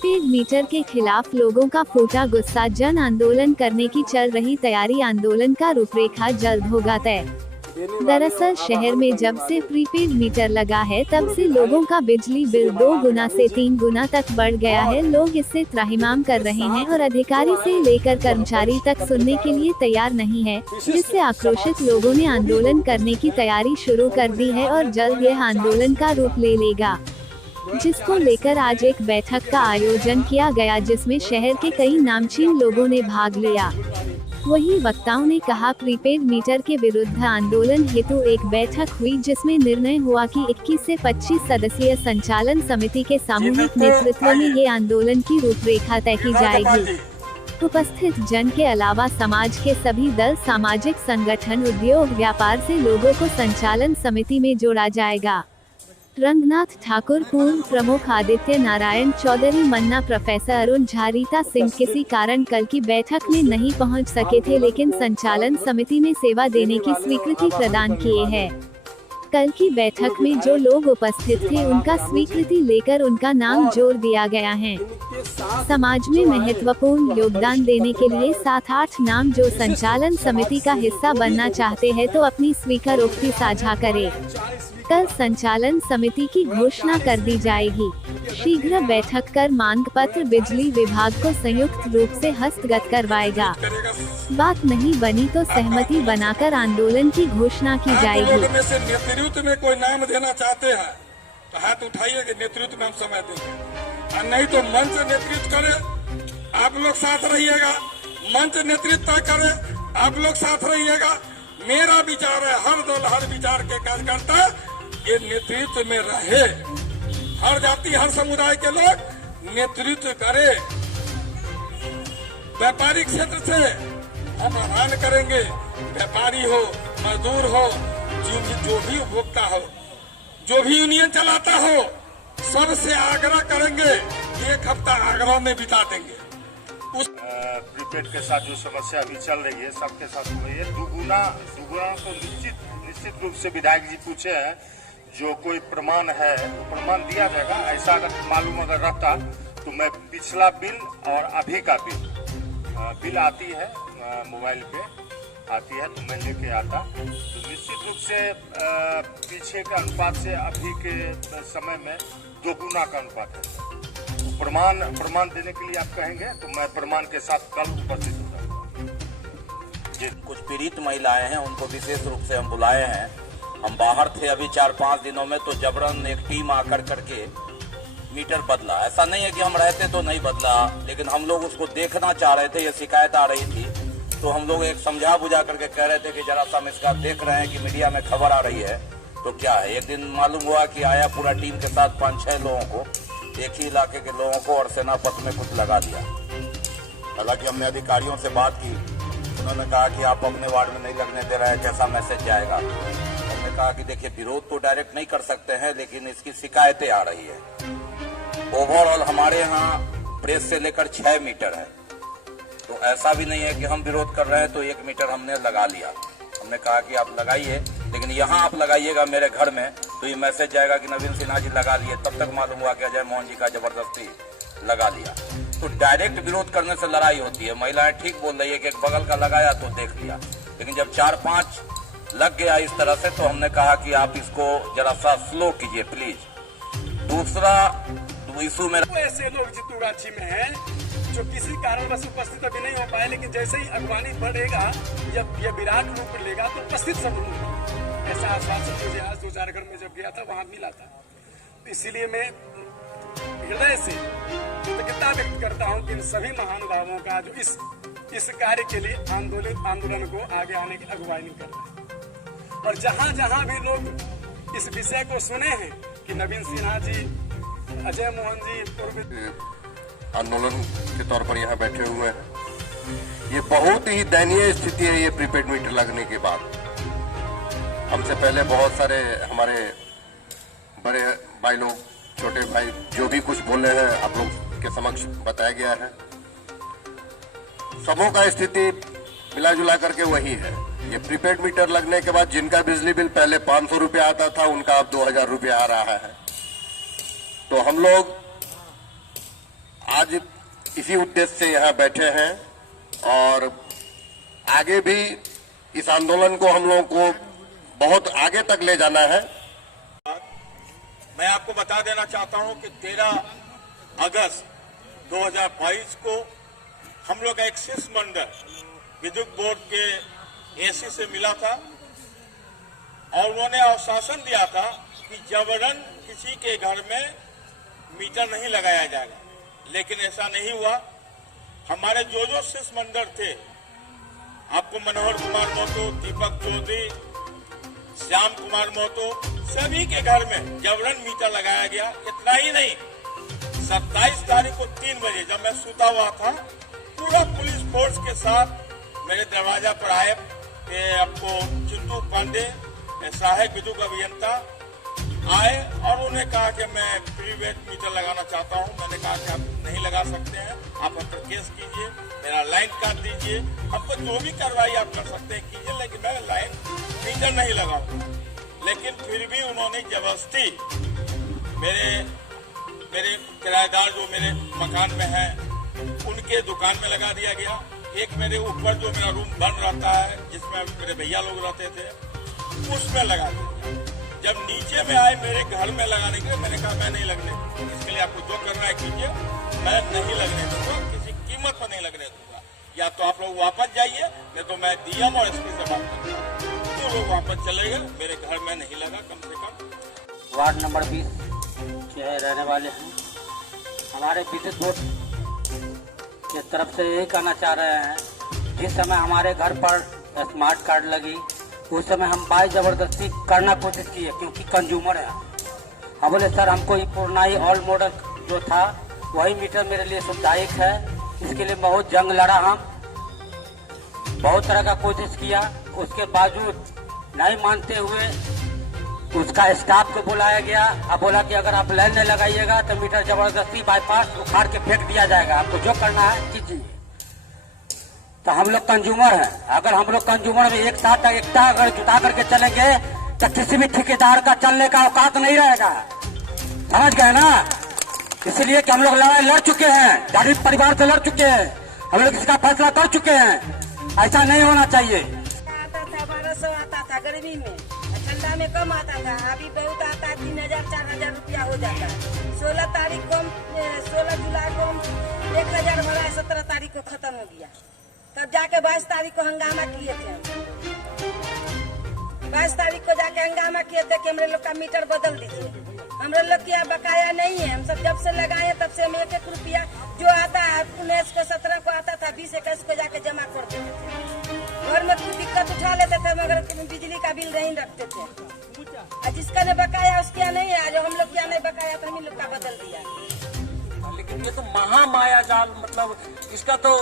Prepaid meter के खिलाफ लोगों का फूटा गुस्सा, जन आंदोलन करने की चल रही तैयारी, आंदोलन का रूपरेखा जल्द होगा तय। दरअसल शहर में जब से प्रीपेड मीटर लगा है तब से लोगों का बिजली बिल 2 गुना से 3 गुना तक बढ़ गया है। लोग इससे त्राहिमाम कर रहे हैं और अधिकारी से लेकर कर्मचारी तक सुनने के लिए तैयार नहीं है, जिससे आक्रोशित लोगों ने आंदोलन करने की तैयारी शुरू कर दी है और जल्द यह आंदोलन का रूप ले लेगा, जिसको लेकर आज एक बैठक का आयोजन किया गया, जिसमें शहर के कई नामचीन लोगों ने भाग लिया। वहीं वक्ताओं ने कहा, प्रीपेड मीटर के विरुद्ध आंदोलन हेतु एक बैठक हुई, जिसमें निर्णय हुआ कि 21 से 25 सदस्यीय संचालन समिति के सामूहिक नेतृत्व में ये आंदोलन की रूपरेखा तय की जाएगी। उपस्थित जन के अलावा समाज के सभी दल, सामाजिक संगठन, उद्योग, व्यापार से लोगों को संचालन समिति में जोड़ा जाएगा। रंगनाथ ठाकुर, पूर्व प्रमुख आदित्य नारायण चौधरी, मन्ना, प्रोफेसर अरुण झा, रीता सिंह किसी कारण कल की बैठक में नहीं पहुंच सके थे, लेकिन संचालन समिति में सेवा देने की स्वीकृति प्रदान किए है। कल की बैठक में जो लोग उपस्थित थे उनका स्वीकृति लेकर उनका नाम जोड़ दिया गया है। समाज में महत्वपूर्ण योगदान देने के लिए 7-8 नाम जो संचालन समिति का हिस्सा बनना चाहते हैं तो अपनी स्वीकारोक्ति साझा करें। कल संचालन समिति की घोषणा कर दी जाएगी। शीघ्र बैठक कर मांग पत्र बिजली विभाग को संयुक्त रूप से हस्तगत करवाएगा। बात नहीं बनी तो सहमति बनाकर आंदोलन की घोषणा की जाएगी। नेतृत्व में कोई नाम देना चाहते हैं तो हाथ उठाइए कि नेतृत्व में हम समय देंगे, और नहीं तो मंच नेतृत्व करे, आप लोग साथ रहिएगा। मंच नेतृत्व करे, आप लोग साथ रहिएगा। मेरा विचार है, हर दल, हर विचार के कार्यकर्ता ये नेतृत्व में रहे। हर जाति, हर समुदाय के लोग नेतृत्व करे। व्यापारिक क्षेत्र से हम आह्वान करेंगे, व्यापारी हो, मजदूर हो, जो भी उपभोक्ता हो, जो भी यूनियन चलाता हो, सबसे आग्रह करेंगे, एक हफ्ता आग्रह में बिता देंगे। प्रीपेड के साथ जो समस्या अभी चल रही है, सबके साथ हो रही है। दुगुना तो निश्चित रूप से विधायक जी पूछे हैं, जो कोई प्रमाण है तो प्रमाण दिया जाएगा। ऐसा अगर मालूम अगर रहता तो मैं पिछला बिल और अभी का बिल आती है मोबाइल पे आती है तो मैं लेके आता, तो निश्चित रूप से पीछे के अनुपात से अभी के समय में 2 गुना का अनुपात है। तो प्रमाण देने के लिए आप कहेंगे तो मैं प्रमाण के साथ कल उपस्थित होगा। कुछ पीड़ित महिलाएं हैं, उनको विशेष रूप से हम बुलाए हैं। हम बाहर थे अभी 4-5 दिनों में, तो जबरन एक टीम आकर करके मीटर बदला। ऐसा नहीं है कि हम रहते तो नहीं बदला, लेकिन हम लोग उसको देखना चाह रहे थे। ये शिकायत आ रही थी तो हम लोग एक समझा बुझा करके कह रहे थे कि जरा सा हम इसका देख रहे हैं कि मीडिया में खबर आ रही है तो क्या है। एक दिन मालूम हुआ कि आया पूरा टीम के साथ 5-6 लोगों को, एक ही इलाके के लोगों को, और सेनापत में कुछ लगा दिया। हालांकि हमने अधिकारियों से बात की, उन्होंने कहा कि आप अपने वार्ड में नहीं लगने दे रहे हैं, कैसा मैसेज जाएगा। हमने कहा कि देखिए, विरोध तो डायरेक्ट नहीं कर सकते हैं, लेकिन इसकी शिकायतें आ रही है। ओवरऑल हमारे यहाँ प्रेस से लेकर 6 मीटर है, तो ऐसा भी नहीं है कि हम विरोध कर रहे हैं तो 1 मीटर हमने लगा लिया। हमने कहा कि आप लगाइए, लेकिन यहाँ आप लगाइएगा मेरे घर में तो ये मैसेज जाएगा कि नवीन सिन्हा जी लगा लिए। तब तक मालूम हुआ कि अजय मोहन जी का जबरदस्ती लगा लिया। तो डायरेक्ट विरोध करने से लड़ाई होती है। महिलाएं ठीक बोल रही है कि एक बगल का लगाया तो देख लिया, लेकिन जब 4-5 लग गया इस तरह से, तो हमने कहा कि आप इसको जरा सा स्लो कीजिए प्लीज। दूसरा इशू में ऐसे लोग जितूराची में हैं जो किसी कारणवश उपस्थित अभी नहीं हो पाए, लेकिन जैसे ही अगवानी बढ़ेगा, जब यह विराट रूप लेगा तो उपस्थित सब होंगे। ऐसा आश्वासन मुझे आज 2-4 घर में जब गया था वहां मिला था। इसीलिए मैं हृदय से कृतज्ञता व्यक्त करता हूं कि इन सभी महानुभावों का जो इस कार्य के लिए आंदोलन को आगे आने की अगुवाई कर रहे हैं। और जहां जहां भी लोग इस विषय को सुने हैं कि नवीन सिन्हा जी, अजय मोहन जी पूर्व आंदोलन के तौर पर यहाँ बैठे हुए हैं। ये बहुत ही दयनीय स्थिति है ये प्रीपेड मीटर लगने के बाद। हमसे पहले बहुत सारे हमारे बड़े भाई लोग, छोटे भाई जो भी कुछ बोले हैं आप लोग के समक्ष बताया गया है। सबों का स्थिति मिला जुला करके वही है। ये प्रीपेड मीटर लगने के बाद जिनका बिजली बिल पहले 500 रुपया आता था, उनका अब 2000 रुपया आ रहा है। तो हम लोग आज इसी उद्देश्य से यहाँ बैठे हैं और आगे भी इस आंदोलन को हम लोगों को बहुत आगे तक ले जाना है। मैं आपको बता देना चाहता हूं कि 13 अगस्त 2022 को हम लोग एक शिष्टमंडल विद्युत बोर्ड के एसी से मिला था और उन्होंने आश्वासन दिया था कि जबरन किसी के घर में मीटर नहीं लगाया जाएगा, लेकिन ऐसा नहीं हुआ। हमारे जो शिष्टमंडल थे, आपको मनोहर कुमार महतो, दीपक चौधरी, श्याम कुमार महतो, सभी के घर में जबरन मीटर लगाया गया। इतना ही नहीं, 27 तारीख को 3 बजे जब मैं सुता हुआ था, पूरा पुलिस फोर्स के साथ मेरे दरवाजा पर आए। आपको चिंटू पांडे, सहायक विद्युत अभियंता आए और उन्होंने कहा कि मैं प्रीपेड मीटर लगाना चाहता हूं। मैंने कहा कि आप नहीं लगा सकते हैं, आप हम पर केस कीजिए, मेरा लाइन काट दीजिए, हमको जो भी कार्रवाई आप कर सकते हैं कीजिए, लेकिन मैं लाइन मीटर नहीं लगाऊंगा। लेकिन फिर भी उन्होंने जबरदस्ती मेरे किराएदार जो मेरे मकान में है उनके दुकान में लगा दिया गया। एक मेरे ऊपर जो मेरा रूम बंद रहता है जिसमें मेरे भैया लोग रहते थे, उसमें लगा दिया। जब नीचे में आए मेरे घर में लगाने के लिए, मैंने कहा मैं नहीं लगने दूंगा, इसके लिए आपको जो करना है कीजिए, मैं नहीं लगने दूंगा, किसी कीमत पर नहीं लगने दूंगा। या तो आप लोग वापस जाइए, नहीं तो मैं डीएम और एसपी से बात करूंगा। तो लोग वापस चले गए, मेरे घर में नहीं लगा। कम से कम वार्ड नंबर 20 के रहने वाले हैं। हमारे विद्युत बोर्ड की तरफ से यही कहना चाह रहे हैं, जिस समय हमारे घर पर स्मार्ट कार्ड लगी उस समय हम बाई जबरदस्ती करना कोशिश किए, क्योंकि कंज्यूमर है। हम बोले सर हमको ये पुरनाई ऑल मॉडल जो था वही मीटर मेरे लिए सुविधायक है। इसके लिए बहुत जंग लड़ा, हम बहुत तरह का कोशिश किया, उसके बावजूद नहीं मानते हुए उसका स्टाफ को बुलाया गया। अब बोला कि अगर आप लाइन नहीं लगाइएगा तो मीटर जबरदस्ती बाईपास उखाड़ के फेंक दिया जाएगा, आपको जो करना है कीजिए। तो हम लोग कंज्यूमर हैं, अगर हम लोग कंज्यूमर में एक साथ एकता अगर जुटा करके चलेंगे तो किसी भी ठेकेदार का चलने का औकात नहीं रहेगा, समझ गए ना। इसलिए कि हम लोग लड़ाई लड़ चुके हैं, गरीब परिवार से लड़ चुके हैं, हम लोग इसका फैसला कर चुके हैं। ऐसा नहीं होना चाहिए। आता था 1200 आता था गरीबी में, ठंडा में कम आता था, अभी बहुत आता है 3000 4000 रुपया हो जाता है। 16 तारीख को 16 जुलाई को 1000 भरा, 17 तारीख को खत्म हो गया। तब जाके 22 तारीख को हंगामा किए थे। 22 तारीख को जाके हंगामा किए थे कि हमारे लोग का मीटर बदल दीजिए। हमारे लोग की बकाया नहीं है, हम सब जब से लगाए तब से हम 1-1 रुपया जो आता है 19 को 17 को आता था 20-21 को जाके जमा कर देते थे। घर में कुछ दिक्कत उठा लेते थे, मगर बिजली का बिल नहीं रखते थे। जिसका ने बकाया उसका नहीं है, जो हम लोग क्या नहीं बकाया तो हम लोग का बदल दिया। लेकिन ये तो महामाया जाल, मतलब इसका तो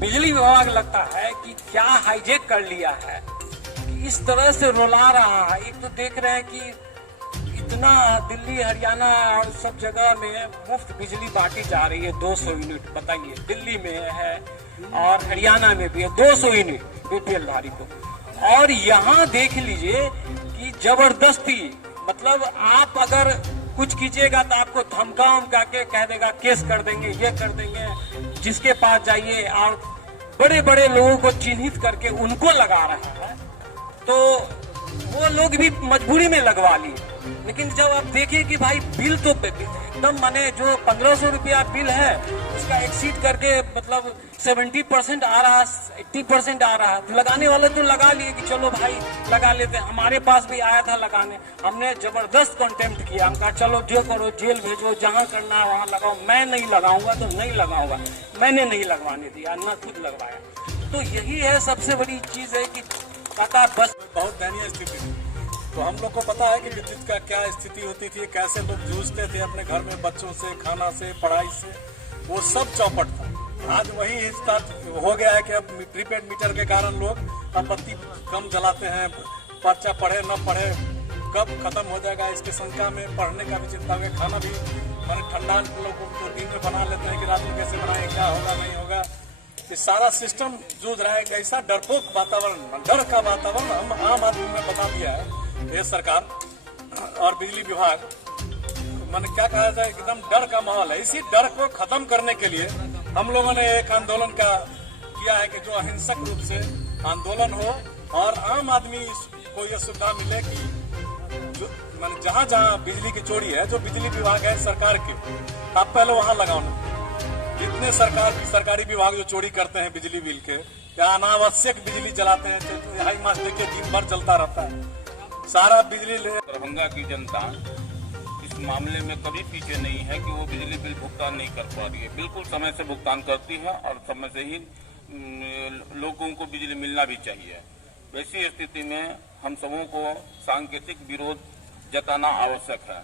बिजली विभाग लगता है कि क्या हाईजेक कर लिया है, कि इस तरह से रुला रहा है। एक तो देख रहे हैं कि इतना दिल्ली हरियाणा और सब जगह में मुफ्त बिजली बांटी जा रही है, 200 यूनिट। बताइए, दिल्ली में है और हरियाणा में भी है 200 यूनिट बीपीएल धारी को। और यहाँ देख लीजिए कि जबरदस्ती, मतलब आप अगर कुछ कीजिएगा तो आपको धमका उमका के कह देगा केस कर देंगे, ये कर देंगे, जिसके पास जाइए। और बड़े बड़े लोगों को चिन्हित करके उनको लगा रहा है, तो वो लोग भी मजबूरी में लगवा लिए। लेकिन जब आप देखिए कि भाई बिल तो एकदम माने जो 1500 रुपया बिल है उसका एक्सीड करके मतलब 70% आ रहा, 80% आ रहा, तो लगाने वाले तो लगा लिए कि चलो भाई लगा लेते। हमारे पास भी आया था लगाने, हमने जबरदस्त कंटेम्प्ट किया। हम कहा चलो जो करो, जेल भेजो, जहाँ करना है वहाँ लगाओ। मैं नहीं लगाऊंगा तो नहीं लगाऊंगा, मैंने नहीं लगवाने दिया, न खुद लगवाया। तो यही है सबसे बड़ी चीज है कि काका बस बहुत दयनीय स्थिति थी। तो हम लोग को पता है कि विद्युत का क्या स्थिति होती थी, कैसे लोग जूझते थे अपने घर में बच्चों से, खाना से, पढ़ाई से, वो सब चौपट था। आज वही स्टार्ट हो गया है कि अब प्रीपेड मीटर के कारण लोग अब बत्ती कम जलाते हैं। बच्चा पढ़े न पढ़े, कब खत्म हो जाएगा इसके शंका में, पढ़ने का भी चिंता होगा। खाना भी मैंने ठंडा लोग तो दिन में बना लेते हैं कि रात में कैसे बनाएंगे, क्या होगा नहीं होगा। ये सारा सिस्टम जूझ रहा है, ऐसा डरपोक वातावरण, डर का वातावरण हम आम आदमी में बता दिया है ये सरकार और बिजली विभाग। मैंने क्या कहा जाए, एकदम डर का माहौल है। इसी डर को खत्म करने के लिए हम लोगों ने एक आंदोलन का किया है कि जो अहिंसक रूप से आंदोलन हो और आम आदमी को यह सुविधा मिले कि जो मैंने जहाँ जहाँ बिजली की चोरी है, जो बिजली विभाग है सरकार के, आप पहले वहाँ लगाओ ना। जितने सरकारी विभाग जो चोरी करते हैं बिजली बिल के या अनावश्यक बिजली जलाते हैं, तो हाई मास देखिए दिन भर चलता रहता है, सारा बिजली ले। दरभंगा की जनता इस मामले में कभी पीछे नहीं है कि वो बिजली बिल भुगतान नहीं कर पा रही है। बिल्कुल समय से भुगतान करती है और समय से ही लोगों को बिजली मिलना भी चाहिए। वैसी स्थिति में हम सबों को सांकेतिक विरोध जताना आवश्यक है।